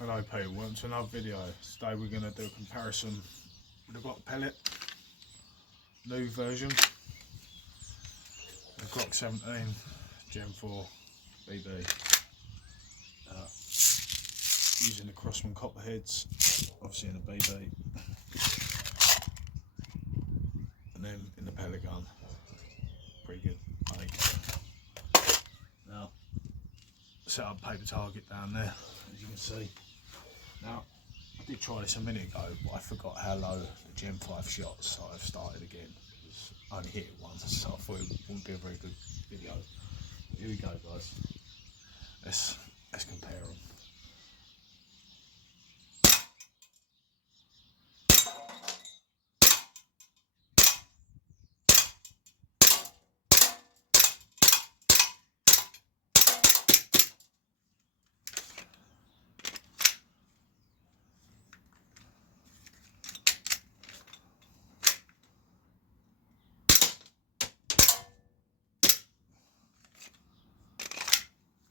Hello people, welcome to another video. Today we're going to do a comparison with the Glock pellet, new version, the Glock 17 Gen 4 BB. Using the Crossman copperheads, obviously in the BB, and then in the pellet gun. Pretty good, I think. Now, set up paper target down there, as you can see. Now, I did try this a minute ago, but I forgot how low the Gen 5 shots, so I've started again. I only hit it once, so I thought it wouldn't be a very good video. But here we go, guys. Let's compare them.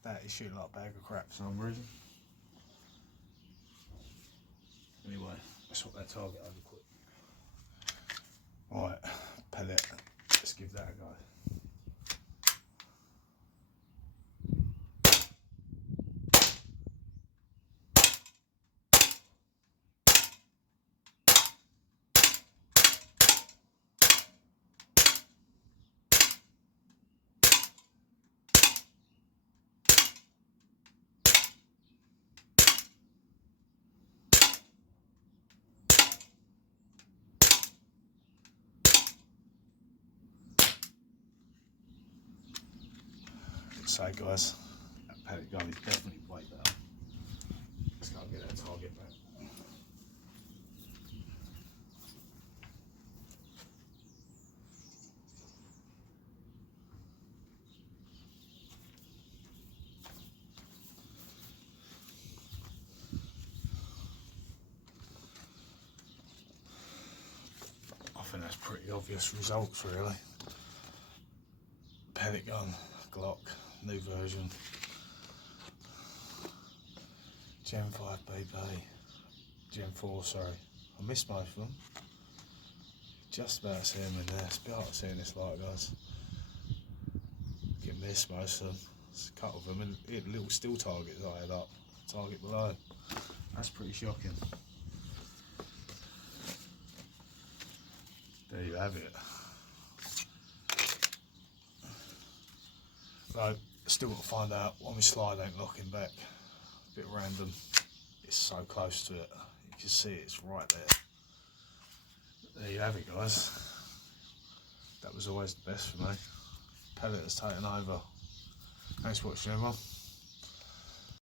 That is shooting like a bag of crap for some reason. Anyway, let's swap that target over quick. Alright, pellet, let's give that a go. So guys, that pellet gun is definitely way better. Let's go and get that target back. I think that's pretty obvious results really. Pellet gun, Glock, new version. Gen 5 BB, Gen 4, sorry. I missed most of them. Just about see them in there. It's a bit hard to see in this light, guys. Get missed most of them. There's a couple of them and little still targets I had up. Target below. That's pretty shocking. There you have it. So, still got to find out why my slide ain't locking back. A bit random. It's so close to it. You can see it's right there. There you have it, guys. That was always the best for me. Pellet has taken over. Thanks for watching, everyone.